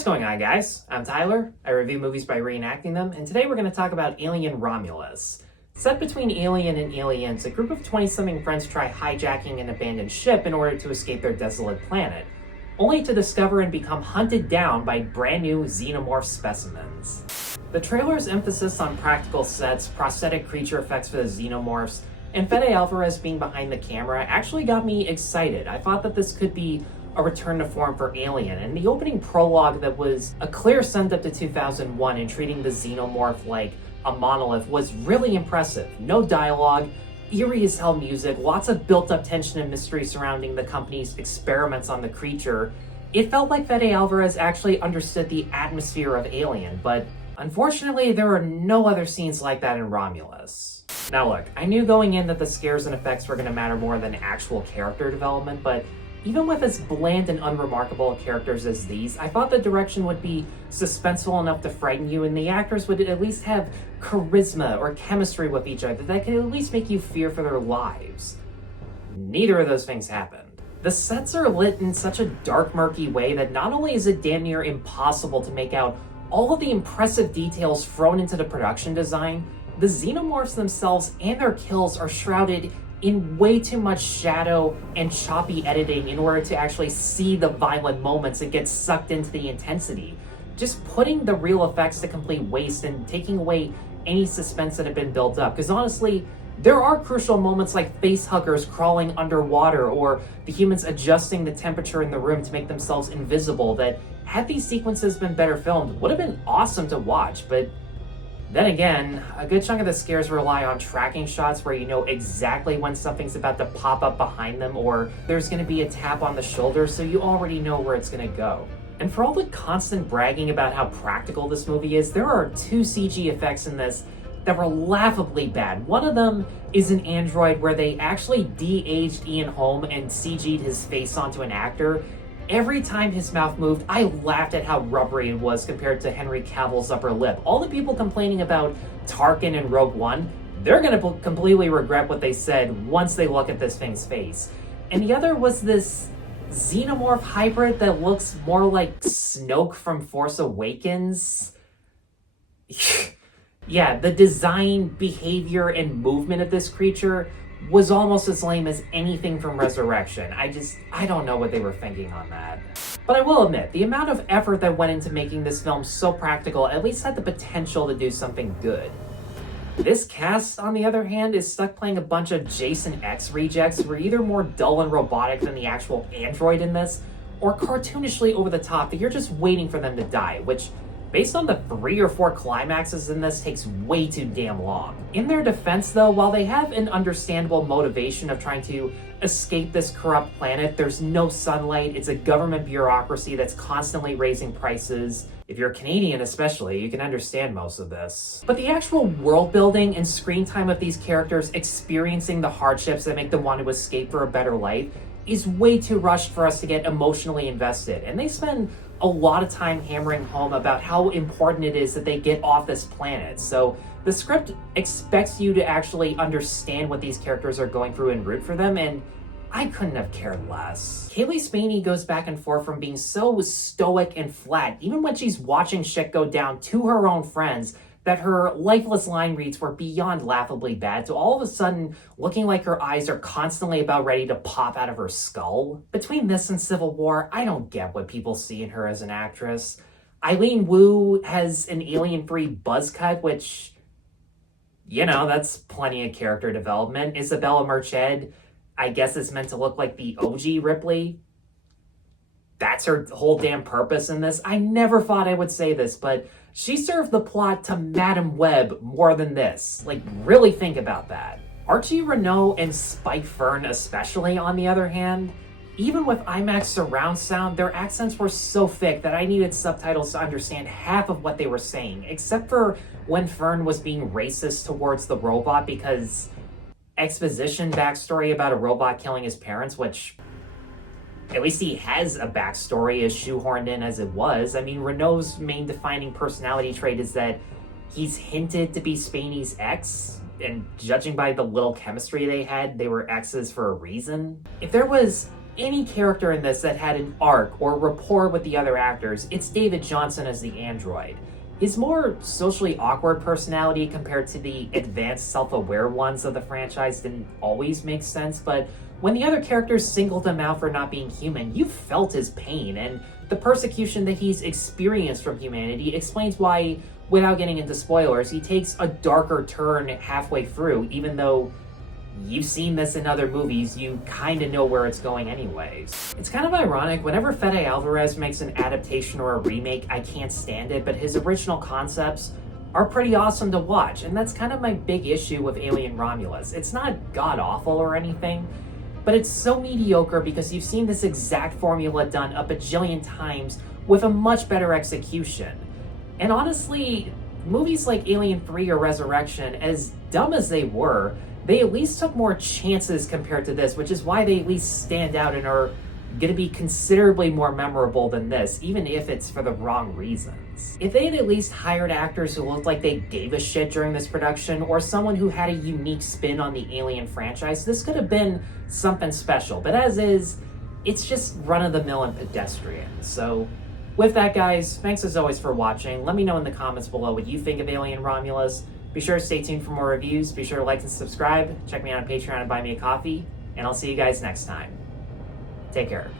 What's going on, guys? I'm Tyler. I review movies by reenacting them, and today we're going to talk about Alien Romulus. Set between Alien and Aliens, a group of 20-something friends try hijacking an abandoned ship in order to escape their desolate planet, only to discover and become hunted down by brand new xenomorph specimens. The trailer's emphasis on practical sets, prosthetic creature effects for the xenomorphs, and Fede Alvarez being behind the camera actually got me excited. I thought that this could be a return to form for Alien, and the opening prologue that was a clear send up to 2001 in treating the xenomorph like a monolith was really impressive. No dialogue, eerie as hell music, lots of built-up tension and mystery surrounding the company's experiments on the creature. It felt like Fede Alvarez actually understood the atmosphere of Alien, but unfortunately there are no other scenes like that in Romulus. Now look, I knew going in that the scares and effects were going to matter more than actual character development, but even with as bland and unremarkable characters as these, I thought the direction would be suspenseful enough to frighten you, and the actors would at least have charisma or chemistry with each other that could at least make you fear for their lives. Neither of those things happened. The sets are lit in such a dark, murky way that not only is it damn near impossible to make out all of the impressive details thrown into the production design, the xenomorphs themselves and their kills are shrouded in way too much shadow and choppy editing in order to actually see the violent moments and get sucked into the intensity. Just putting the real effects to complete waste and taking away any suspense that had been built up. Because honestly, there are crucial moments like face huggers crawling underwater or the humans adjusting the temperature in the room to make themselves invisible that, had these sequences been better filmed, would have been awesome to watch. But then again, a good chunk of the scares rely on tracking shots where you know exactly when something's about to pop up behind them or there's going to be a tap on the shoulder, so you already know where it's going to go. And for all the constant bragging about how practical this movie is, there are two CG effects in this that were laughably bad. One of them is an android where they actually de-aged Ian Holm and CG'd his face onto an actor. Every time his mouth moved, I laughed at how rubbery it was compared to Henry Cavill's upper lip. All the people complaining about Tarkin in Rogue One, they're going to completely regret what they said once they look at this thing's face. And the other was this xenomorph hybrid that looks more like Snoke from Force Awakens. Yeah, the design, behavior, and movement of this creature was almost as lame as anything from Resurrection. I don't know what they were thinking on that. But I will admit, the amount of effort that went into making this film so practical at least had the potential to do something good. This cast, on the other hand, is stuck playing a bunch of Jason X rejects who are either more dull and robotic than the actual android in this, or cartoonishly over the top that you're just waiting for them to die, which, based on the 3 or 4 climaxes in this, takes way too damn long. In their defense though, while they have an understandable motivation of trying to escape this corrupt planet, there's no sunlight, it's a government bureaucracy that's constantly raising prices. If you're Canadian especially, you can understand most of this. But the actual world building and screen time of these characters experiencing the hardships that make them want to escape for a better life is way too rushed for us to get emotionally invested, and they spend a lot of time hammering home about how important it is that they get off this planet. So the script expects you to actually understand what these characters are going through and root for them, and I couldn't have cared less. Cailee Spaeny goes back and forth from being so stoic and flat, even when she's watching shit go down to her own friends, that her lifeless line reads were beyond laughably bad, to all of a sudden looking like her eyes are constantly about ready to pop out of her skull. Between this and Civil War, I don't get what people see in her as an actress. Aileen Wu has an Alien-free buzz cut, which, you know, that's plenty of character development. Isabela Merced, I guess it's meant to look like the OG Ripley. That's her whole damn purpose in this. I never thought I would say this, but she served the plot to Madam Web more than this. Like, really think about that. Archie Renaux and Spike Fearn especially, on the other hand, even with IMAX surround sound, their accents were so thick that I needed subtitles to understand half of what they were saying, except for when Fearn was being racist towards the robot because exposition backstory about a robot killing his parents, which at least he has a backstory as shoehorned in as it was. I mean, Renaux's main defining personality trait is that he's hinted to be Spaény's ex, and judging by the little chemistry they had, they were exes for a reason. If there was any character in this that had an arc or rapport with the other actors, it's David Jonsson as the android. His more socially awkward personality compared to the advanced self-aware ones of the franchise didn't always make sense, but when the other characters singled him out for not being human, you felt his pain, and the persecution that he's experienced from humanity explains why, without getting into spoilers, he takes a darker turn halfway through, even though you've seen this in other movies, you kind of know where it's going anyways. It's kind of ironic, whenever Fede Alvarez makes an adaptation or a remake, I can't stand it, but his original concepts are pretty awesome to watch, and that's kind of my big issue with Alien Romulus. It's not god-awful or anything, but it's so mediocre because you've seen this exact formula done a bajillion times with a much better execution. And honestly, movies like Alien 3 or Resurrection, as dumb as they were, they at least took more chances compared to this, which is why they at least stand out and are going to be considerably more memorable than this, even if it's for the wrong reasons. If they had at least hired actors who looked like they gave a shit during this production, or someone who had a unique spin on the Alien franchise, this could have been something special. But as is, it's just run-of-the-mill and pedestrian. So with that, guys, thanks as always for watching. Let me know in the comments below what you think of Alien Romulus. Be sure to stay tuned for more reviews. Be sure to like and subscribe. Check me out on Patreon and buy me a coffee. And I'll see you guys next time. Take care.